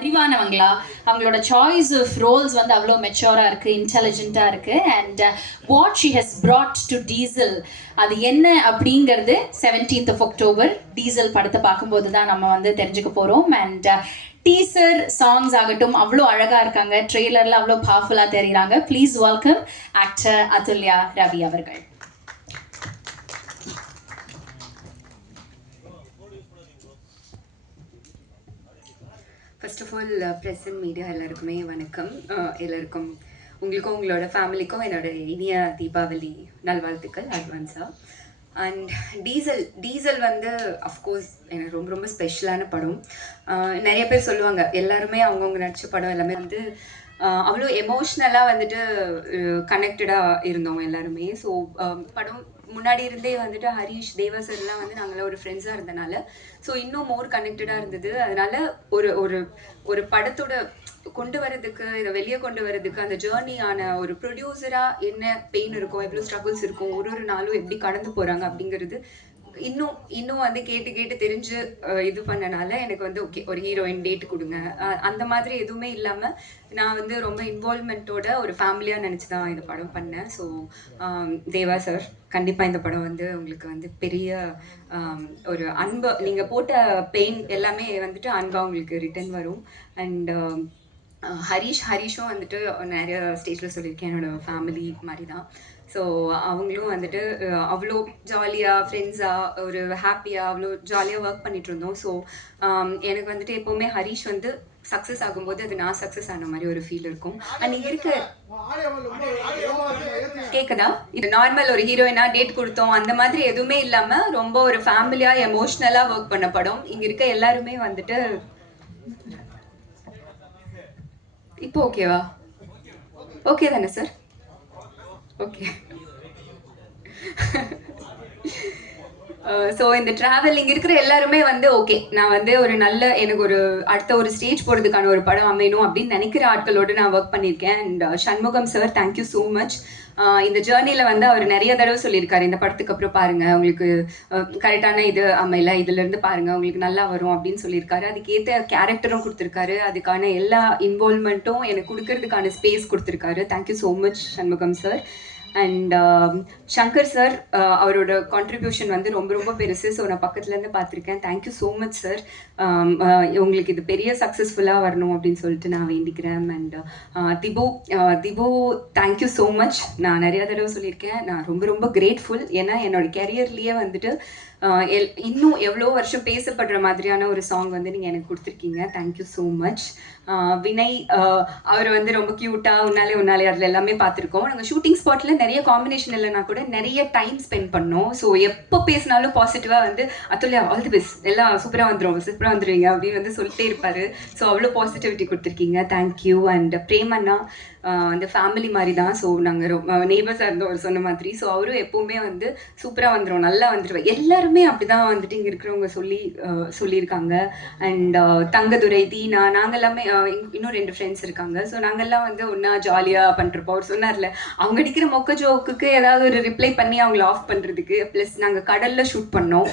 அறிவானவங்களா அவங்களோட choice of Rolle's வந்து அவ்வளோ மெச்சூராக இருக்குது, இன்டெலிஜென்ட்டாக இருக்குது. And what she has broad to diesel அது என்ன அப்படிங்கிறது 17th of October டீசல் படத்தை பார்க்கும்போது தான் நம்ம வந்து தெரிஞ்சுக்க போகிறோம். அண்ட் டீசர் சாங்ஸ் ஆகட்டும் அவ்வளோ அழகாக இருக்காங்க, ட்ரெய்லரில் அவ்வளோ பவர்ஃபுல்லாக தெரியுறாங்க. Please welcome actor Athulya Ravi அவர்கள். First of all press and media எல்லாருக்குமே வணக்கம். எல்லாருக்கும் உங்களுக்கும் உங்களோட ஃபேமிலிக்கும் என்னோட இனிய தீபாவளி நல்வாழ்த்துக்கள் அட்வான்ஸாக. அண்ட் டீசல் வந்து அஃப்கோர்ஸ் எனக்கு ரொம்ப ரொம்ப ஸ்பெஷலான படம். நிறைய பேர் சொல்லுவாங்க எல்லாருமே அவங்கவுங்க நடித்த படம் எல்லாமே வந்து அவ்வளோ எமோஷ்னலாக வந்துட்டு கனெக்டடாக இருந்தோம் எல்லாருமே. ஸோ படம் முன்னாடி இருந்தே வந்துட்டு ஹரீஷ் தேவா சார்லாம் வந்து நாங்களாம் ஒரு ஃப்ரெண்ட்ஸாக இருந்தனால ஸோ இன்னும் மோர் கனெக்டடாக இருந்தது. அதனால ஒரு ஒரு ஒரு படத்தோட கொண்டு வரதுக்கு இதை வெளியே கொண்டு வரதுக்கு அந்த ஜேர்னியான ஒரு ப்ரொடியூசராக என்ன பெயின் இருக்கும், எவ்வளோ ஸ்ட்ரகிள்ஸ் இருக்கும், ஒரு ஒரு நாளும் எப்படி கடந்து போகிறாங்க அப்படிங்கிறது இன்னும் வந்து கேட்டு தெரிஞ்சு இது பண்ணனால எனக்கு வந்து ஓகே ஒரு ஹீரோயின் டேட் கொடுங்க அந்த மாதிரி எதுவுமே இல்லாமல் நான் வந்து ரொம்ப இன்வால்மெண்ட்டோட ஒரு ஃபேமிலியாக நினச்சி தான் இந்த படம் பண்ணேன். ஸோ தேவா சார் கண்டிப்பாக இந்த படம் வந்து உங்களுக்கு வந்து பெரிய ஒரு அன்பு, நீங்கள் போட்ட பெயின் எல்லாமே வந்துட்டு அன்பாக உங்களுக்கு ரிட்டர்ன் வரும். அண்ட் ஹரீஷும் வந்துட்டு நிறைய ஸ்டேஜில் சொல்லியிருக்கேன் என்னோடய ஃபேமிலி மாதிரி தான். ஸோ அவங்களும் வந்துட்டு அவ்வளோ ஜாலியாக ஃப்ரெண்ட்ஸாக ஒரு ஹாப்பியாக அவ்வளோ ஜாலியாக ஒர்க் பண்ணிகிட்டு இருந்தோம். ஸோ எனக்கு வந்துட்டு எப்போவுமே ஹரீஷ் வந்து சக்ஸஸ் ஆகும்போது அது நான் சக்ஸஸ் ஆன மாதிரி ஒரு ஃபீல் இருக்கும். அண்ட் இங்கே இருக்க கேட்குதா, இது நார்மல் ஒரு ஹீரோயினா டேட் கொடுத்தோம் அந்த மாதிரி எதுவுமே இல்லாமல் ரொம்ப ஒரு ஃபேமிலியாக எமோஷ்னலாக ஒர்க் பண்ண படம். இங்கே இருக்க எல்லாருமே வந்துட்டு இப்போ ஓகேவா? ஓகே தானே சார்? ஓகே. ஸோ இந்த ட்ராவலிங் இருக்கிற எல்லாருமே வந்து ஓகே நான் வந்து ஒரு நல்ல எனக்கு ஒரு அடுத்த ஒரு ஸ்டேஜ் போகிறதுக்கான ஒரு படம் அமையணும் அப்படின்னு நினைக்கிற ஆட்களோடு நான் ஒர்க் பண்ணியிருக்கேன். And Shanmugam sir thank you so much. இந்த ஜேர்னியில் வந்து அவர் நிறைய தடவை சொல்லியிருக்காரு இந்த படத்துக்கு அப்புறம் பாருங்கள் உங்களுக்கு கரெக்டான இது அமையல, இதுலேருந்து பாருங்கள் உங்களுக்கு நல்லா வரும் அப்படின்னு சொல்லியிருக்காரு. அதுக்கேற்ற கேரக்டரும் கொடுத்துருக்காரு, அதுக்கான எல்லா இன்வால்மெண்ட்டும் எனக்கு கொடுக்கறதுக்கான ஸ்பேஸ் கொடுத்துருக்காரு. Thank you so much Shanmugam sir. And Shankar sir அவரோட கான்ட்ரிபியூஷன் வந்து ரொம்ப ரொம்ப பெருசு. ஸோ நான் பக்கத்துலேருந்து பார்த்துருக்கேன். Thank you so much sir. உங்களுக்கு இது பெரிய சக்ஸஸ்ஃபுல்லாக வரணும் அப்படின்னு சொல்லிட்டு நான் வேண்டிக்கிறேன். And Dipu thank you so much. நான் நிறையா தடவை சொல்லியிருக்கேன் நான் ரொம்ப ரொம்ப கிரேட்ஃபுல். ஏன்னா என்னோடய கெரியர்லேயே வந்துட்டு இன்னும் எவ்வளோ வருஷம் பேசப்படுற மாதிரியான ஒரு சாங் வந்து நீங்கள் எனக்கு கொடுத்துருக்கீங்க. Thank you so much. வினய் அவர் வந்து ரொம்ப க்யூட்டாக உன்னாலே அதில் எல்லாமே பார்த்துருக்கோம். நாங்கள் ஷூட்டிங் ஸ்பாட்டில் நிறைய காம்பினேஷன் இல்லைனா கூட நிறைய டைம் ஸ்பெண்ட் பண்ணோம். ஸோ எப்போ பேசினாலும் பாசிட்டிவாக வந்து அதுல்யா ஆல் தி பெஸ்ட், எல்லாம் சூப்பராக வந்துடுவீங்க அப்படின்னு வந்து சொல்லிட்டே இருப்பார். ஸோ அவ்வளோ பாசிட்டிவிட்டி கொடுத்துருக்கீங்க. தேங்க்யூ. அண்ட் பிரேமண்ணா அந்த ஃபேமிலி மாதிரி தான். ஸோ நாங்கள் ரொம்ப நெய்பர்ஸாக இருந்தோம் அவர் சொன்ன மாதிரி. ஸோ அவரும் எப்போவுமே வந்து சூப்பராக வந்துடும், நல்லா வந்துடுவேன். எல்லாருமே அப்படி தான் வந்துட்டு இங்கே இருக்கிறவங்க சொல்லியிருக்காங்க. அண்ட் தங்கதுரை தீனா நாங்கள் எல்லாமே இன்னும் 2 ஃப்ரெண்ட்ஸ் இருக்காங்க. ஸோ நாங்கள்லாம் வந்து ஒன்றா ஜாலியாக பண்ணிருப்போம். அவர் சொன்னார்ல அவங்க அடிக்கிற மொக்க ஜோக்குக்கு ஏதாவது ஒரு ரிப்ளை பண்ணி அவங்கள ஆஃப் பண்ணுறதுக்கு. ப்ளஸ் நாங்கள் கடலில் ஷூட் பண்ணோம்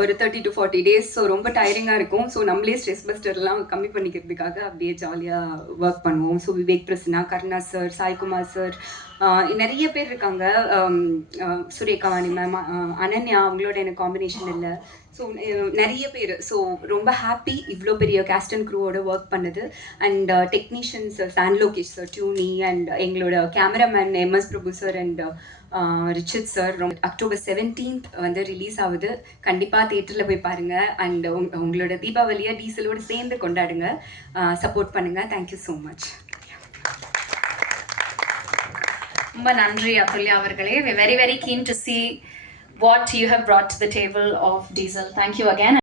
ஒரு 30 to 40 days. ஸோ ரொம்ப டயரிங்காக இருக்கும். ஸோ நம்மளே ஸ்ட்ரெஸ் பஸ்டர்லாம் கம்மி பண்ணிக்கிறதுக்காக அப்படியே ஜாலியாக ஒர்க் பண்ணுவோம். So Vivek Prasanna, Karuna sir, Saikumar sir, நிறைய பேர் இருக்காங்க. சுரேகாவாணி மேம், அனன்யா அவங்களோட எனக்கு காம்பினேஷன் இல்லை. ஸோ நிறைய பேர். ஸோ ரொம்ப ஹாப்பி இவ்வளோ பெரிய கேஸ்ட் அண்ட் க்ரூவோட ஒர்க் பண்ணது. And technicians San Lokesh sir, டியூனி, அண்ட் எங்களோட cameraman MS Prabhu sir and Richard sir. October 17th வந்து ரிலீஸ் ஆகுது. கண்டிப்பாக தியேட்டரில் போய் பாருங்கள். அண்ட் உங்களோட தீபாவளியை டீசலோடு சேர்ந்து கொண்டாடுங்க, சப்போர்ட் பண்ணுங்கள். Thank you so much. ரொம்ப நன்றி அதுல்யா அவர்களே. We very very keen to see what you have brought to the table of Diesel. Thank you again.